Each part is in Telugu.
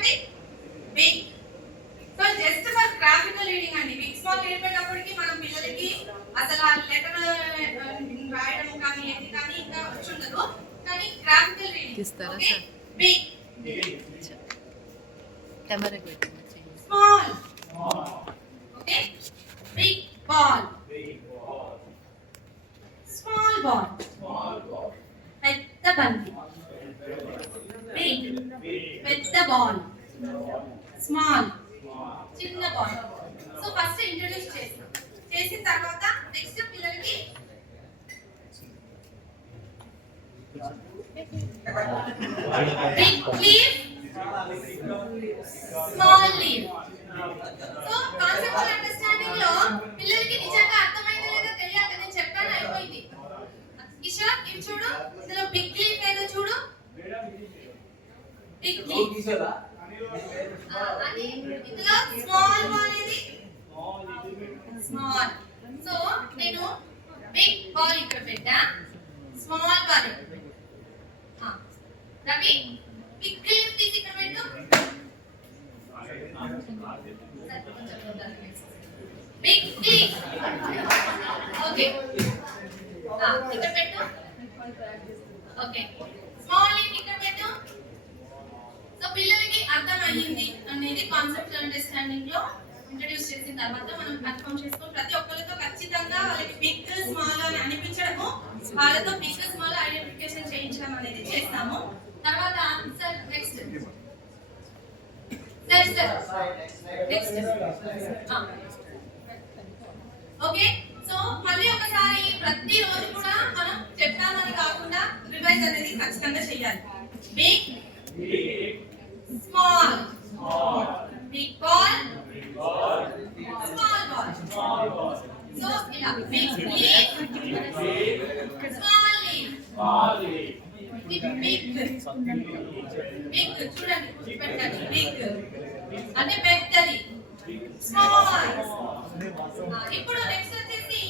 ఏమండి big. So just for graphical reading అండి. బిగ్ స్మాల్ నేర్పేటప్పటికి మనం పిల్లలకి అసలు ఆ లెటర్ రాయడం కానీ ఏంటి కానీ ఇంకా వచ్చుండదు. కానీ graphical reading okay big small okay big ball small ball పెద్ద బంతి బిగ్ పెద్ద బాల్ స్మాల్ చిన్న బాల్. సో ఫస్ట్ ఇంట్రడ్యూస్ చేసిన తర్వాత నెక్స్ట్ పిల్లలకి big leaf small leaf. So conceptual understanding లో పిల్లలకి నిజంగా అర్థమైందో లేదో తెలియాలి. నేను చెప్పాను అయిపోయింది. కిషోర్ ఇవి చూడు, ఇందులో బిగ్ లీఫ్ ఏదో చూడు, బిగ్ లీఫ్ అని ఇందులో స్మాల్ బాల్ ఇది స్మాల్. సో నేను బిగ్ బాల్ ఇక్కడ పెట్టా, స్మాల్ బాల్ ఇక్కడ పెట్టా. రవి బిగ్ లీఫ్ తీసి ఇక్కడ పెట్టు. బిగ్ లీఫ్ ఓకే ఇక్కడ పెట్టు. ఓకే స్మాల్ లీఫ్ ఇక్కడ పెట్టు. సో పిల్లలకి అర్థమయ్యింది అనేది కాన్సెప్చువల్ అండర్స్టాండింగ్ లో ఇంట్రడ్యూస్ చేసిన తర్వాత మనం కన్ఫర్మ్ చేసుకొని ప్రతి ఒక్కరితో ఖచ్చితంగా వాళ్ళకి బిగ్ స్మాల్ అని అనిపించడము, వాళ్ళతో బిగ్ స్మాల్ ఐడెంటిఫికేషన్ చేయించడం అనేది చేస్తాము. తర్వాత sir next next okay. So మళ్ళీ ఒకసారి ప్రతి రోజు కూడా మనం చెప్పామని కాకుండా రివైజ్ అనేది ఖచ్చితంగా చేయాలి. Big small big ball small ball. So ila big leaf small leaf big చూడండి పెట్టండి. బిగ్ అంటే పెద్దది స్మాల్. ఇప్పుడు నెక్స్ట్ వచ్చేసి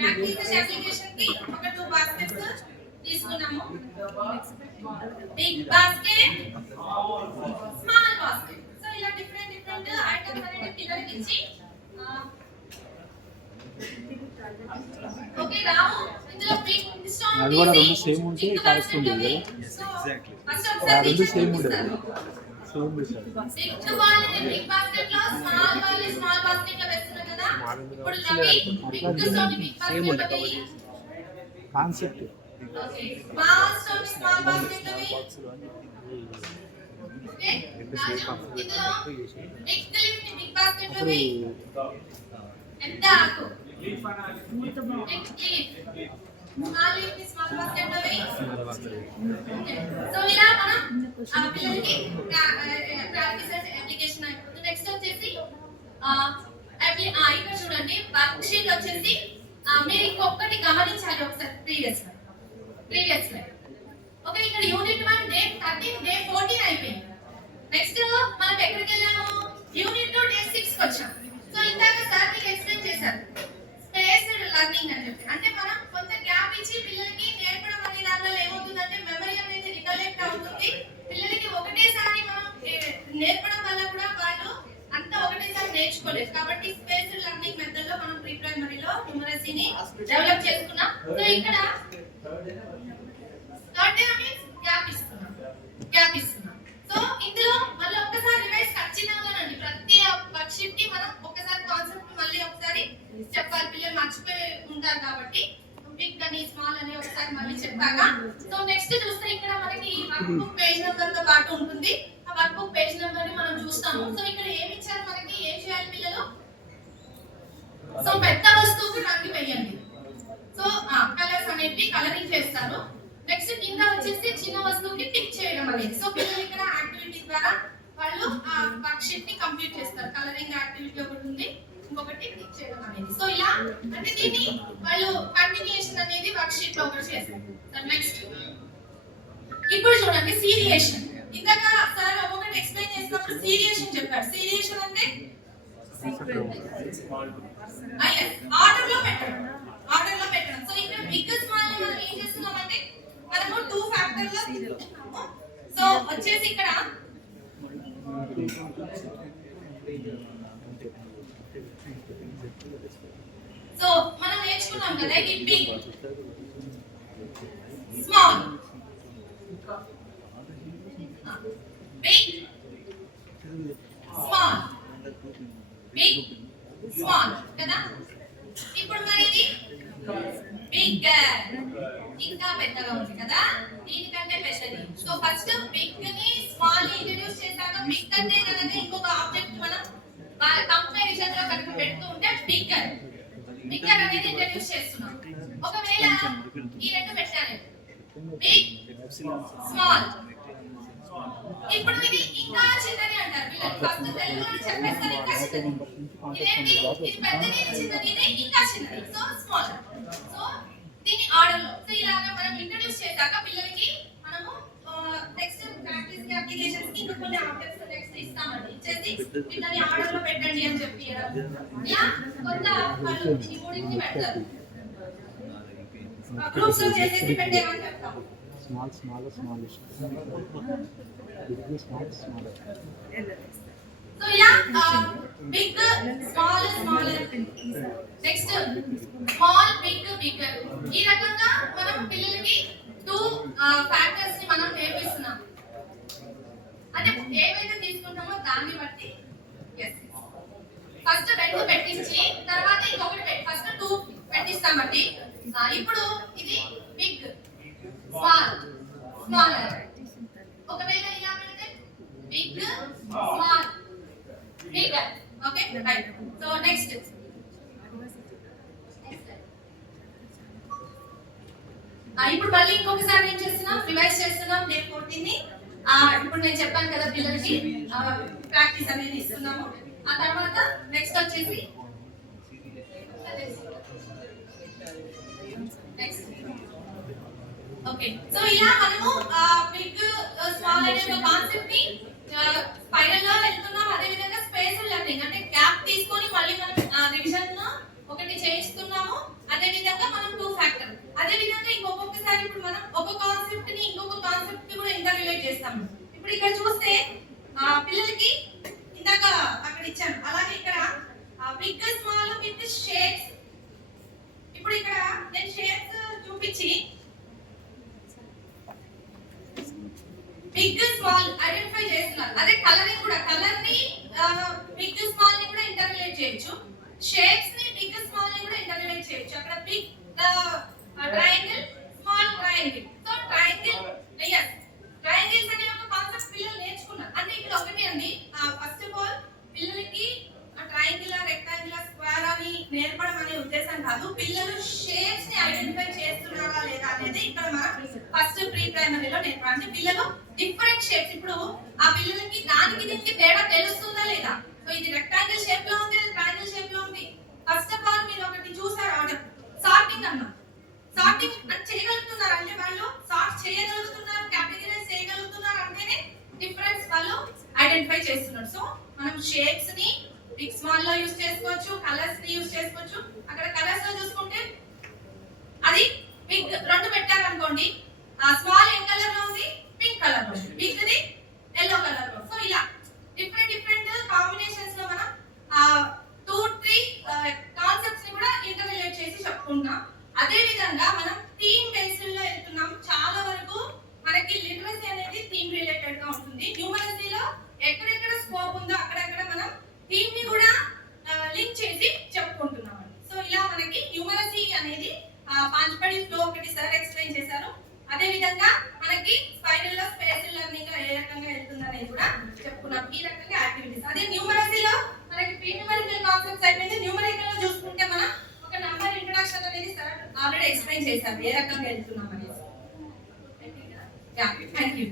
ప్రాక్టీస్ అప్లికేషన్ కి ఒక 2 బాస్కెట్స్ తీసుకున్నాము. Big basket small basket. So ఇలా డిఫరెంట్ ఐటమ్స్ అనేది పిల్లలకి ఇచ్చి ఓకే రావు ఇందులో బిగ్ స్టోన్ అది కూడా రెండు సేమ్ ఉంటే కరెస్పాండ్ చేయాలి. ఎగ్జాక్ట్లీ రెండు సేమ్ ఉండాలి. సేమ్ బిషర్ బిగ్ బాల్ ని బిగ్ బాస్కెట్ లో స్మాల్ బాల్ ని స్మాల్ బాస్కెట్ లో వేస్తున్నా కదా. ఇప్పుడు రవి బిగ్ స్టోన్ ని బిగ్ బాస్కెట్ లో వేయి. Concept okay small stone small basket లో వేయి. ఓకే రాజు ఇందులో బిగ్ లీఫ్ ని బిగ్ బాస్కెట్ లో వేయి. ఎంత ఆకు లీఫ్ అనాలి. బిగ్ లీఫ్ స్మాల్ లీఫ్ ని స్మాల్ బాస్కెట్ లో వేయి. సో ఇలా మనం పిల్లలకి ప్రాక్టీస్ అప్లికేషన్ అయిపోతుంది. నెక్స్ట్ వచ్చేసి ఇక్కడ చూడండి వర్క్ షీట్ వచ్చేసి మీరు ఇంకొకటి గమనించాలి ఒకసారి ప్రీవియస్ ఓకే. ఇక్కడ యూనిట్ 1 డే 13 డే 14 అయిపోయింది. నెక్స్ట్ మనం ఎక్కడికి వెళ్ళాము? యూనిట్ 2 డే 6 కి వచ్చాం. సో ఇందాక సార్ మీకు ఎక్స్ప్లెయిన్ చేశారు స్పేస్డ్ లెర్నింగ్ అని చెప్పి. అంటే మనం కొంచెం గ్యాప్ ఇచ్చి పిల్లలకి నేర్పడం అనే దానివల్ల ఏమవుతుందంటే మెమరీ అనేది రికలెక్ట్ అవుతుంది. పిల్లలకి ఒకటేసారి మనం నేర్పడం వల్ల కూడా వాళ్ళు అంతా ఒకటేసారి నేర్చుకోలేదు. కాబట్టి స్పేస్డ్ లెర్నింగ్ మెథడ్ లో మనం ప్రీ ప్రైమరీలో న్యూమరసీని డెవలప్ చేసుకున్నాం. సో ఇక్కడ థర్డ్ డే మీన్స్ గ్యాప్ ఇస్తున్నాం. సో ఇందులో మళ్ళీ ఒక్కసారి రివైజ్ ఖచ్చితంగా నండి. ప్రతి వర్క్షీట్ కి మనం ఒక్కసారి కాన్సెప్ట్ మళ్ళీ ఒకసారి చెప్పాలి. పిల్లలు మర్చిపోయి ఉంటారు కాబట్టి బిగ్ అని స్మాల్ అని ఒకసారి మళ్ళీ చెప్పాక. సో నెక్స్ట్ చూస్తే ఇక్కడ మనకి వర్క్ బుక్ పేజ్ నెంబర్ తో పాటు ఉంటుంది. ఆ వర్క్ బుక్ పేజ్ నెంబర్ ని మనం చూస్తాము. సో ఇక్కడ ఏమి ఇచ్చారు మనకి? ఏం చేయాలి పిల్లలు? సో పెద్ద వస్తువుకి రంగు వేయండి. సో కలర్స్ అనేవి కలరింగ్ చేస్తారు. నెక్స్ట్ కింద వచ్చేసి చిన్న వస్తువుకి టిక్ చేయడం అనేది. సో పిల్లలు ఇక్కడ యాక్టివిటీ ద్వారా వాళ్ళు ఆ వర్క్ షీట్ ని కంప్లీట్ చేస్తారు. కలరింగ్ యాక్టివిటీ ఒకటి ఉంది, ఇంకొకటి టిక్ చేయడం అనేది. సో ఇలా అంటే దీన్ని వాళ్ళు కంటిన్యూయేషన్ అనేది వర్క్ షీట్ లో ఒకటి చేస్తారు. నెక్స్ట్ ఇప్పుడు చూడండి సీరియేషన్. ఇందాక సార్ ఒకటి ఎక్స్ప్లెయిన్ చేసినప్పుడు సీరియేషన్ చెప్పారు. సీరియేషన్ అంటే ఆర్డర్ లో పెట్టడం. సో ఇక్కడ బిగ్ స్మాల్ మనం ఏం చేస్తున్నామంటే మనము 2 ఫ్యాక్టర్ లో తీసుకుంటున్నాము. సో వచ్చేసి ఇక్కడ సో మనం నేర్చుకున్నాం కదా ఇది big small big small big small కదా. ఇప్పుడు మరి ఇది బిగ్ ఇంకా పెద్దగా ఉంది కదా, దీనికంటే పెద్దది. సో ఫస్ట్ బిగ్ ని స్మాల్ ని ఇంట్రడ్యూస్ చేశాక బిగ్ అంటే కనుక ఇంకొక ఆబ్జెక్ట్ మనం కంపారిజన్ లో కనుక పెడుతూ ఉంటే బిగ్గర్ బిగ్గర్ అనేది ఇంట్రడ్యూస్ చేస్తున్నాం. ఒకవేళ ఈ రెండు పెట్టాను బిగ్ స్మాల్, ఇప్పుడు ఇది ఇంకా చిన్నది అంటారు పిల్లలు. ఫస్ట్ తెలుగులో చెప్పేస్తారు ఇంకా చిన్నది, ఇదేంటి ఇది పెద్దది ఇది చిన్నది ఇది ఇంకా చిన్నది, సో స్మాల్. సో దీని ఆర్డర్ లో సో ఇలాగా మనం ఇంట్రడ్యూస్ చేశాక పిల్లలకి మనము నెక్స్ట్ ప్రాక్టీస్ కి అప్లికేషన్స్ కి ఇంకా కొన్ని ఆబ్జెక్ట్స్ నెక్స్ట్ ఇస్తామండి. ఇచ్చేసి వీటిని ఆర్డర్ లో పెట్టండి అని చెప్పి ఇలా కొంత వాళ్ళు ఈ మూడింటిని పెడతారు, గ్రూప్స్ లో చేసేసి పెట్టేమని చెప్తాం. small smallish big small smaller. So ఇలా big small smaller next small big bigger ఈ రకంగా మనం పిల్లలకి టూ ఫ్యాక్టర్స్ ని మనం నేర్పిస్తున్నాం. అంటే ఏవైతే తీసుకుంటామో దాన్ని బట్టి ఫస్ట్ రెండు పెట్టించి తర్వాత ఇంకొకటి ఫస్ట్ టూ పెట్టిస్తామండి. ఇప్పుడు ఇది బిగ్ స్మాల్ స్మాలర్, ఒకవేళ ఇలా పెడితే big small bigger. Okay right. So next ఇప్పుడు మళ్ళీ ఇంకొకసారి ఏం చేస్తున్నాం, రివైజ్ చేస్తున్నాం డే 14 ని. ఇప్పుడు నేను చెప్పాను కదా పిల్లలకి ప్రాక్టీస్ అనేది ఇస్తున్నాము. ఆ తర్వాత నెక్స్ట్ వచ్చేసి నెక్స్ట్ ఓకే. సో ఇలా మనము బిగ్ స్మాల్ అనే ఒక కాన్సెప్ట్ ని స్పైరల్ లో వెళ్తున్నాం. అదే విధంగా స్పేస్ లెర్నింగ్ అంటే గ్యాప్ తీసుకొని మళ్ళీ మనం రివిజన్ ఒకటి చేయిస్తున్నాము. అదే విధంగా మనం టూ ఫ్యాక్టర్, అదే విధంగా ఇంకొకసారి ఇప్పుడు మనం ఒక కాన్సెప్ట్ ని ఇంకొక కాన్సెప్ట్ కి కూడా ఇంటర్ రిలేట్ చేస్తాము. ఇప్పుడు ఇక్కడ చూస్తే పిల్లలకి ఇందాక అక్కడ ఇచ్చాను, అలాగే ఇక్కడ బిగ్ స్మాల్ విత్ షేప్స్. ఇప్పుడు ఇక్కడ నేను షేప్స్ చూపించి బిగ్ స్మాల్ ఐడెంటిఫై చేస్తున్నారు. అదే కలరింగ్ కూడా, కలర్ ని బిగ్ స్మాల్ ని కూడా ఇంటర్ రిలేట్ చేయొచ్చు, షేప్స్ ని బిగ్ స్మాల్ ని కూడా ఇంటర్ రిలేట్ చేయొచ్చు. అక్కడ big triangle small triangle. So triangle yes triangles అనే ఒక కాన్సెప్ట్ పిల్లలు నేర్చుకున్నారు. అంటే ఇక్కడ ఒకటి అండి, ఫస్ట్ ఆఫ్ ఆల్ పిల్లలకి ట్రయాంగిల్ రెక్టాంగిల్ స్క్వేర్ అని నేర్పడం అనే ఉద్దేశం కాదు, పిల్లలు షేప్స్ ని ఐడెంటిఫై చేస్తున్నారా లేదా అనేది ఇక్కడ మనం ఫస్ట్ ప్రీ ప్రైమరీలో నేర్పాలి. అంటే పిల్లలు డిఫరెంట్ షేప్స్, ఇప్పుడు ఆ పిల్లలకి దానికి దీనికి తేడా తెలుస్తుందా లేదా. సో ఇది రెక్టాంగిల్ షేప్ లో ఉంది, అది ట్రయాంగిల్ షేప్ లో ఉంది. ఫస్ట్ ఆఫ్ ఆల్ మీరు ఒకటి చూసారు ఆర్డర్ సార్టింగ్ అన్నా, సార్టింగ్ చేయగలుగుతున్నారు అంటే వాళ్ళు సార్ట్ చేయగలుగుతున్నారు, కేటగిరైజ్ చేయగలుగుతున్నారు అంటేనే డిఫరెన్స్ వాళ్ళు ఐడెంటిఫై చేస్తున్నారు. సో మనం షేప్స్ ని బిగ్ స్మాల్ లో యూస్ చేసుకోవచ్చు, కలర్స్ ని యూస్ చేసుకోవచ్చు. అక్కడ కలర్స్ లో చూసుకుంటే అది బిగ్ రెండు పెట్టారు అనుకోండి, స్మాల్ ఏ కలర్ లో ఉంది, పింక్ కలర్ లో, బిగ్ ది yellow కలర్ లో. సో ఇలా డిఫరెంట్ డిఫరెంట్ కాంబినేషన్స్ లో మనం 2-3 కాన్సెప్ట్స్ ని కూడా ఇంటర్ రిలేట్ చేసి చెప్పుకుంటున్నాం. అదే విధంగా మనం థీమ్ బేస్డ్ లో వెళ్తున్నాం. చాలా వరకు మనకి లిటరసీ అనేది థీమ్ రిలేటెడ్ గా ఉంటుంది. న్యూమరసీలో ఎక్కడెక్కడ స్కోప్ ఉందో అక్కడక్కడ మనం థీమ్ ని కూడా లింక్ చేసి చెప్పుకుంటున్నాం. సో ఇలా మనకి న్యూమరసీ అనేది పాంచపడి ఫ్లో ఒకటి సార్ ఎక్స్ప్లెయిన్ చేశారు. అదే విధంగా మనకి స్పైరల్ లో స్పేషల్ లెర్నింగ్ ఏ రకంగా వెళ్తుంది అనేది కూడా చెప్పుకున్నాం. ఈ రకంగా యాక్టివిటీస్. అదే న్యూమరసీలో మనకి ప్రీ న్యూమరికల్ కాన్సెప్ట్స్ అయిపోయింది. న్యూమరికల్ లో చూసుకుంటే మనం ఒక నంబర్ ఇంట్రడక్షన్ అనేది సార్ ఆల్రెడీ ఎక్స్ప్లెయిన్ చేశారు ఏ రకంగా వెళ్తున్నాం అనేది. Thank you.